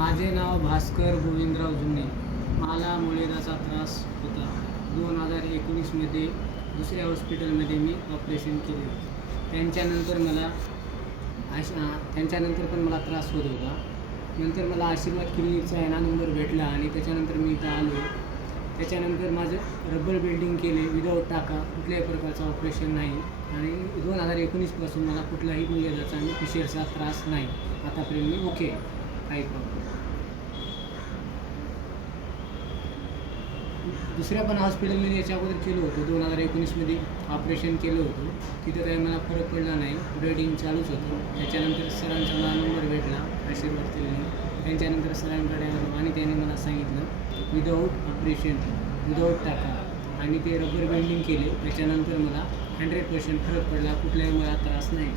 माझे नाव भास्कर गोविंदराव जुने. मला मुळव्याधाचा त्रास होता. 2019मध्ये दुसऱ्या हॉस्पिटलमध्ये मी ऑपरेशन केले. त्यांच्यानंतर पण मला त्रास होत होता. नंतर मला आशीर्वाद क्लिनिकचा आहे ना नंबर भेटला आणि त्याच्यानंतर मी इथं आलो. त्याच्यानंतर माझं रबर बेल्डिंग केले विदाऊट टाका, कुठल्याही प्रकारचं ऑपरेशन नाही आणि 2019पासून मला कुठलाही मुळव्याधाचा आणि फिशरचा त्रास नाही. आतापर्यंत मी ओके, काही प्रॉब्लेम. दुसऱ्या पण हॉस्पिटलमध्ये याच्या अगोदर केलं होतं. 2019मध्ये ऑपरेशन केलं होतं. तिथं काही मला फरक पडला नाही. ब्लिडिंग चालूच होतं. त्याच्यानंतर सरांचा मला नंबर भेटला आशीर्वाद क्लिनिक. त्यांच्यानंतर सरांकडे आलो आणि त्यांनी मला सांगितलं विदाऊट ऑपरेशन, विदाऊट टाका आणि ते रबर बेंडिंग केले. त्याच्यानंतर मला 100% फरक पडला. कुठलाही मला त्रास नाही.